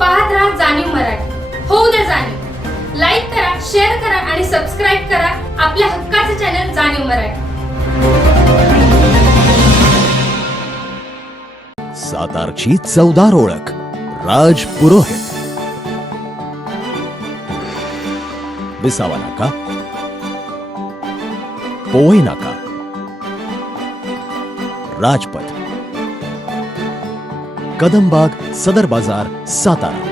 पाहत राहा जाणीव मराठी. होऊ द्या जाणीव. लाईक करा शेअर करा आणि सबस्क्राईब करा आपल्या हक्काचे चॅनल जाणीव मराठी. सातारची चौदार ओळख राज पुरोहित. विसावा नाका. पोवई नाका. राजपथ. कदमबाग सदर बाजार सातारा.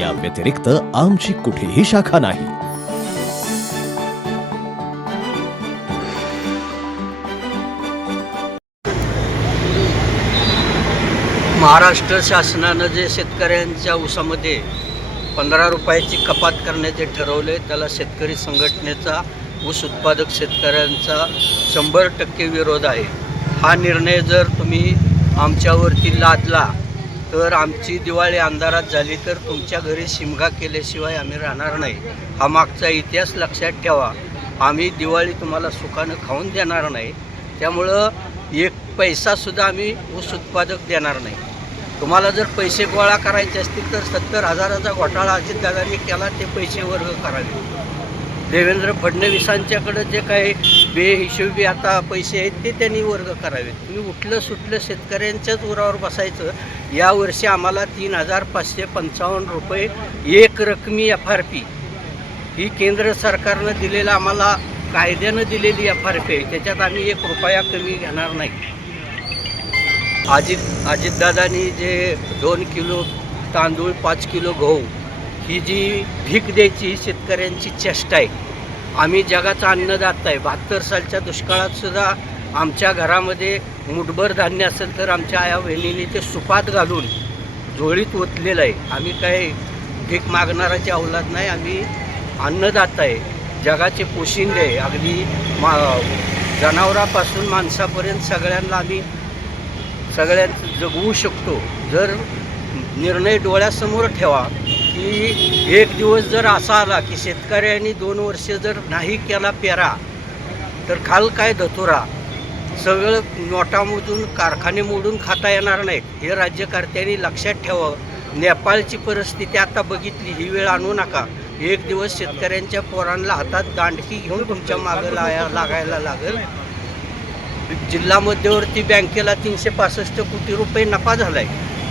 या व्यतिरिक्त आमची कुठेही शाखा नाही. महाराष्ट्र शासनानं जे शेतकऱ्यांच्या ऊसामध्ये पंधरा रुपयाची कपात करण्याचे ठरवले त्याला शेतकरी संघटनेचा ऊस उत्पादक शेतकऱ्यांचा शंभर टक्के विरोध आहे. हा निर्णय जर तुम्ही आमच्यावरती लादला तर आमची दिवाळी अंधारात झाली तर तुमच्या घरी शिमगा केल्याशिवाय आम्ही राहणार नाही. हा मागचा इतिहास लक्षात ठेवा. आम्ही दिवाळी तुम्हाला सुखानं खाऊन देणार नाही. त्यामुळं एक पैसासुद्धा आम्ही ऊस उत्पादक देणार नाही. तुम्हाला जर पैसे गोळा करायचे असतील तर सत्तर हजाराचा घोटाळा अजितदादांनी केला ते पैसे वर्ग करावे. देवेंद्र फडणवीसांच्याकडं जे काही बेहिशोबी आता पैसे आहेत ते त्यांनी वर्ग करावेत. तुम्ही उठलं सुटलं शेतकऱ्यांच्याच उरावर बसायचं. यावर्षी आम्हाला तीन हजार पाचशे पंचावन्न रुपये एक रकमी एफ आर पी ही केंद्र सरकारनं दिलेलं आम्हाला कायद्यानं दिलेली एफ आर पी आहे. त्याच्यात आम्ही एक रुपया कमी घेणार नाही. अजित अजितदादांनी जे दोन किलो तांदूळ पाच किलो गहू ही जी भीक द्यायची ही शेतकऱ्यांची चेष्टा आहे. आम्ही जगाचा अन्नदाता आहे. बहात्तर सालच्या दुष्काळात सुद्धा आमच्या घरामध्ये मुठभर धान्य असेल तर आमच्या आया बहिणीने ते सुपात घालून झोळीत ओतलेलं आहे. आम्ही काही भीक मागणाराची अवलाद नाही. आम्ही अन्नदाता आहे. जगाचे पोशिंदे आहे. अगदी मा जनावरापासून माणसापर्यंत सगळ्यांना आम्ही सगळ्यांचं जगवू शकतो. जर निर्णय डोळ्यासमोर ठेवा की एक दिवस जर असा आला की शेतकऱ्यांनी दोन वर्ष जर नाही केला पेरा तर खाल काय धतुरा? सगळं नोटामधून कारखाने मोडून खाता येणार नाहीत. हे राज्यकर्त्यांनी लक्षात ठेवावं. नेपाळची परिस्थिती आता बघितली ही वेळ आणू नका. एक दिवस शेतकऱ्यांच्या पोरांना हातात दांडकी घेऊन तुमच्या मागं लाया लागायला लागेल. जिल्हा मध्यवर्ती बँकेला तीनशे पासष्ट कोटी रुपये नफा झालाय.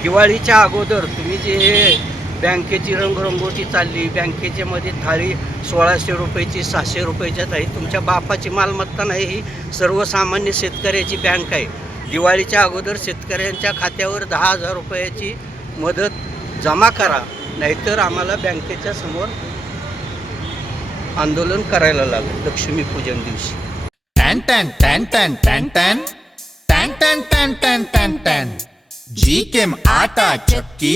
दिवाळीच्या अगोदर तुम्ही जे हे बँकेची रंगरंगोटी चालली. बँकेच्या मध्ये थाळी सोळाशे रुपयाची सहाशे रुपयाच्या थाळी तुमच्या बापाची मालमत्ता नाही ही सर्वसामान्य शेतकऱ्याची बँक आहे. दिवाळीच्या अगोदर शेतकऱ्यांच्या खात्यावर दहा हजार रुपयाची मदत जमा करा नाहीतर आम्हाला बँकेच्या समोर आंदोलन करायला लागेल लक्ष्मीपूजन दिवशी. टॅन टॅन टॅन टॅन टॅन टॅन. टॅन टॅन टॅन टॅन टॅन टॅन. जी केम आटा चक्की.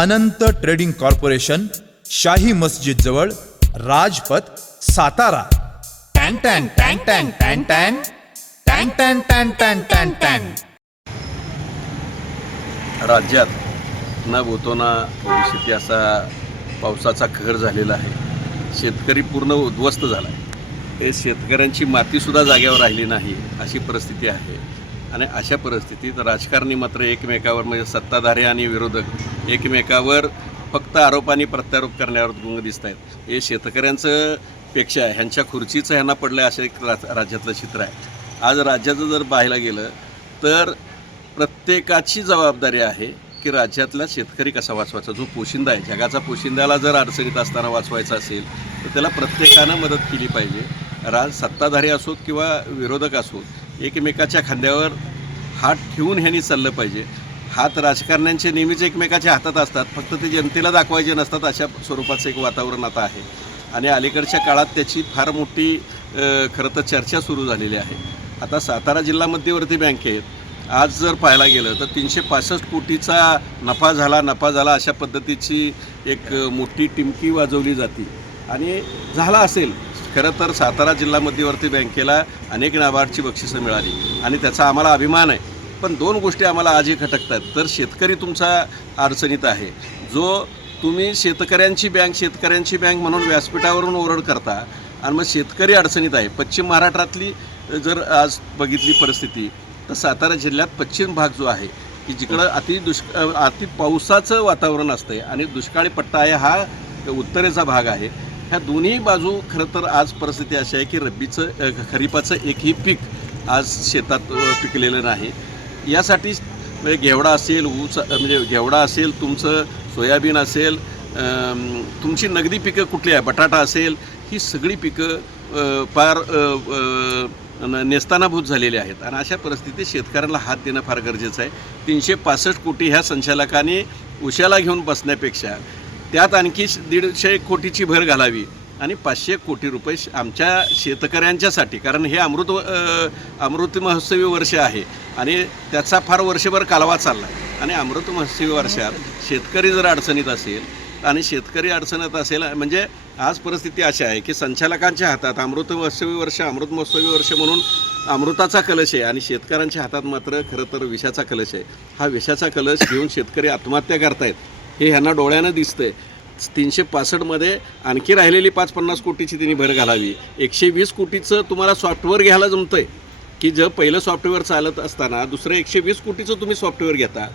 अनंत ट्रेडिंग कॉर्पोरेशन शाही मस्जिद जवळ राजपथ सातारा. टँग टँग टँग टँग टँग टँग टँग टँग टँग टँग टँग टँग राज्यात न बोतोना परिस्थिती असा पावसाचा कहर झालेला आहे. शेतकरी पूर्ण उद्ध्वस्त झाला आहे हे शेतकऱ्यांची मातीसुद्धा जाग्यावर राहिली नाही अशी परिस्थिती आहे. आणि अशा परिस्थितीत राजकारणी मात्र एकमेकावर म्हणजे सत्ताधारी आणि विरोधक एकमेकावर फक्त आरोप आणि प्रत्यारोप करण्यावर गुंग दिसत आहेत. हे शेतकऱ्यांचं पेक्षा ह्यांच्या खुर्चीचं ह्यांना पडलं असं एक राज्यातलं चित्र आहे. आज राज्याचं जर पाहायला गेलं तर प्रत्येकाची जबाबदारी आहे की राज्यातला शेतकरी कसा वाचवायचा? जो पोशिंदा आहे. जगाचा पोशिंद्याला जर अडचणीत असताना वाचवायचा असेल तर त्याला प्रत्येकानं मदत केली पाहिजे. राज सत्ताधारी असोत किंवा विरोधक असोत एकमेकाच्या खांद्यावर हात ठेवून ह्यांनी चाललं पाहिजे. हात राजकारण्यांचे नेहमीच एकमेकाच्या हातात असतात. फक्त ते जनतेला दाखवायचे नसतात अशा स्वरूपाचं एक वातावरण आता आहे. आणि अलीकडच्या काळात त्याची फार मोठी खरं तर चर्चा सुरू झालेली आहे. आता सातारा जिल्हा मध्यवर्ती बँकेत आज जर पाहायला गेलं तर तीनशे पासष्ट कोटीचा नफा झाला नफा झाला अशा पद्धतीची एक मोठी टिमकी वाजवली जाते. आणि झाला असेल खरं तर सातारा जिल्हा मध्यवर्ती बँकेला अनेक नाबार्डची बक्षिसं मिळाली आणि त्याचा आम्हाला अभिमान आहे. पण दोन गोष्टी आम्हाला आजही खटकतात. तर शेतकरी तुमचा अडचणीत आहे. जो तुम्ही शेतकऱ्यांची बँक शेतकऱ्यांची बँक म्हणून व्यासपीठावरून ओरड करता आणि मग शेतकरी अडचणीत आहे. पश्चिम महाराष्ट्रातली जर आज बघितली परिस्थिती तर सातारा जिल्ह्यात पश्चिम भाग जो आहे की जिकडं अति दुष्क अति पावसाचं वातावरण असतंय आणि दुष्काळी पट्टा आहे हा उत्तरेचा भाग आहे. ह्या दोन्ही बाजू खरं तर आज परिस्थिती अशी आहे की रब्बीचं खरीपाचं एकही पीक आज शेतात पिकलेलं नाही. यासाठी म्हणजे घेवडा असेल ऊस म्हणजे घेवडा असेल तुमचं सोयाबीन असेल तुमची नगदी पिकं कुठली आहे? बटाटा असेल ही सगळी पिकं फार नेस्तानाभूत झालेली आहेत. आणि अशा परिस्थितीत शेतकऱ्याला हात देणं फार गरजेचं आहे. तीनशे पासष्ट कोटी ह्या संचालकाने उशाला घेऊन बसण्यापेक्षा त्यात आणखी दीडशे कोटीची भर घालावी आणि पाचशे कोटी रुपये श- आमच्या शेतकऱ्यांच्यासाठी कारण हे अमृत अमृत महोत्सवी वर्ष आहे आणि त्याचा फार वर्षभर कालवा चालला आहे आणि अमृत महोत्सवी वर्षात शेतकरी जर अडचणीत असेल आणि शेतकरी अडचणीत असेल म्हणजे आज परिस्थिती अशी आहे की संचालकांच्या हातात अमृत महोत्सवी वर्ष अमृत महोत्सवी वर्ष म्हणून अमृताचा कलश आहे आणि शेतकऱ्यांच्या हातात मात्र खरं तर विषाचा कलश आहे. हा विषाचा कलश घेऊन शेतकरी आत्महत्या करतायत. हे ह्यांना डोळ्यानं दिसतंय. तीनशे पासष्टमध्ये आणखी राहिलेली पाच पन्नास कोटीची त्यांनी भर घालावी. एकशे वीस कोटीचं तुम्हाला सॉफ्टवेअर घ्यायला जमतंय. की जर पहिलं सॉफ्टवेअर चालत असताना दुसरं एकशे वीस कोटीचं तुम्ही सॉफ्टवेअर घेता.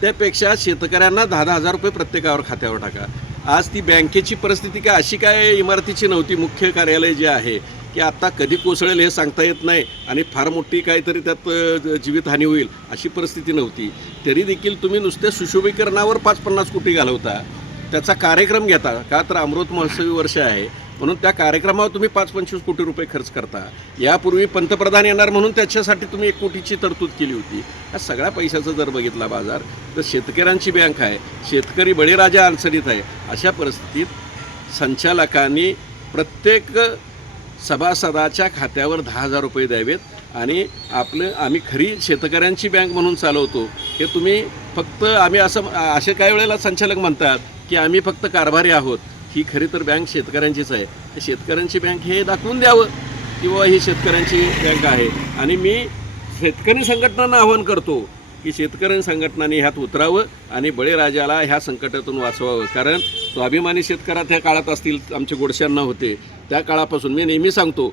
त्यापेक्षा शेतकऱ्यांना दहा दहा हजार रुपये प्रत्येकावर खात्यावर टाका. आज ती बँकेची परिस्थिती काय? अशी काय इमारतीची नव्हती? मुख्य कार्यालय जे आहे की आत्ता कधी कोसळेल हे सांगता येत नाही आणि फार मोठी काहीतरी त्यात जीवितहानी होईल अशी परिस्थिती नव्हती. तरी देखील तुम्ही नुसत्या सुशोभीकरणावर पाच पन्नास कोटी घालवता. त्याचा कार्यक्रम घेता. का तर अमृत महोत्सवी वर्ष आहे. म्हणून त्या कार्यक्रमावर तुम्ही पाच पंचवीस कोटी रुपये खर्च करता. यापूर्वी पंतप्रधान येणार म्हणून त्याच्यासाठी तुम्ही एक कोटीची तरतूद केली होती. या सगळ्या पैशाचा जर बघितला बाजार तर शेतकऱ्यांची बँक आहे. शेतकरी बळीराजा अडचणीत आहे. अशा परिस्थितीत संचालकांनी प्रत्येक सभासदाच्या खात्यावर दहा हजार रुपये द्यावेत आणि आपलं आम्ही खरी शेतकऱ्यांची बँक म्हणून चालवतो. हे तुम्ही फक्त आम्ही असं असे काही वेळेला संचालक म्हणतात की आम्ही फक्त कारभारी आहोत. ही खरी तर बँक शेतकऱ्यांचीच आहे. शेतकऱ्यांची बँक हे दाखवून द्यावं की बाबा ही शेतकऱ्यांची बँक आहे. आणि मी शेतकरी संघटनांना आवाहन करतो की शेतकरी संघटनांनी ह्यात उतरावं आणि बळीराजाला ह्या संकटातून वाचवावं. कारण स्वाभिमानी शेतकऱ्या त्या काळात असतील आमचे गोडशांना होते. त्या काळापासून मी नेहमी सांगतो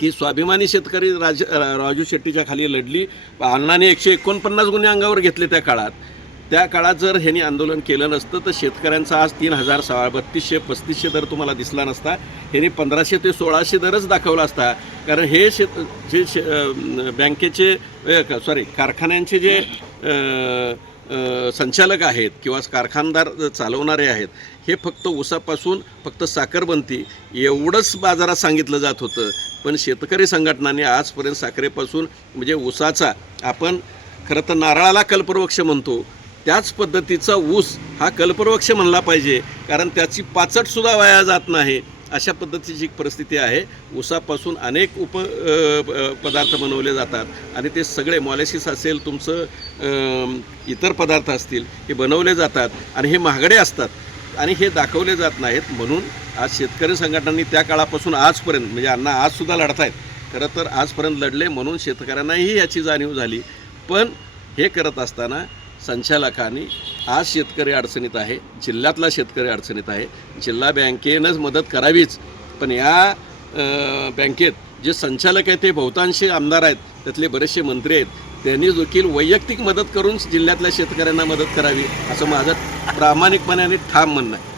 की स्वाभिमानी शेतकरी राज राजू शेट्टीच्या खाली लढली. अण्णाने एकशे एकोणपन्नास गुन्हे अंगावर घेतले त्या काळात. त्या काळात जर ह्यांनी आंदोलन केलं नसतं तर शेतकऱ्यांचा आज तीन हजार सहा बत्तीसशे पस्तीसशे दर तुम्हाला दिसला नसता. ह्यांनी पंधराशे ते सोळाशे दरच दाखवला असता. कारण हे शेत जे शे बँकेचे सॉरी कारखान्यांचे जे संचालक आहेत किंवा कारखानदार चालवणारे आहेत हे फक्त ऊसापासून फक्त साखरबंती एवढंच बाजारात सांगितलं जात होतं. पण शेतकरी संघटनांनी आजपर्यंत साखरेपासून म्हणजे ऊसाचा आपण खरं तर नारळाला कल्पवृक्ष म्हणतो. त्याच पद्धतीचा ऊस हा कल्पवृक्ष म्हणला पाहिजे. कारण त्याची पाचटसुद्धा वाया जात नाही. अशा पद्धतीची एक परिस्थिती आहे. ऊसापासून अनेक उप पदार्थ बनवले जातात आणि ते सगळे मॉलेसिस असेल तुमचं इतर पदार्थ असतील हे बनवले जातात आणि हे महागडे असतात आणि हे दाखवले जात नाहीत. म्हणून आज शेतकरी संघटनांनी त्या काळापासून आजपर्यंत म्हणजे अण्णा आजसुद्धा लढतायत. खरं तर आजपर्यंत लढले म्हणून शेतकऱ्यांनाही याची जाणीव झाली. पण हे करत असताना संचालकांनी आज शेतकरी अडचणीत आहे जिल्ह्यातला शेतकरी अडचणीत आहे. जिल्हा बँकेनंच मदत करावीच. पण या बँकेत जे संचालक आहेत ते बहुतांशी आमदार आहेत त्यातले बरेचसे मंत्री आहेत त्यांनी देखील वैयक्तिक मदत करून जिल्ह्यातल्या शेतकऱ्यांना मदत करावी असं माझं प्रामाणिकपणे आणि ठाम म्हणणं आहे.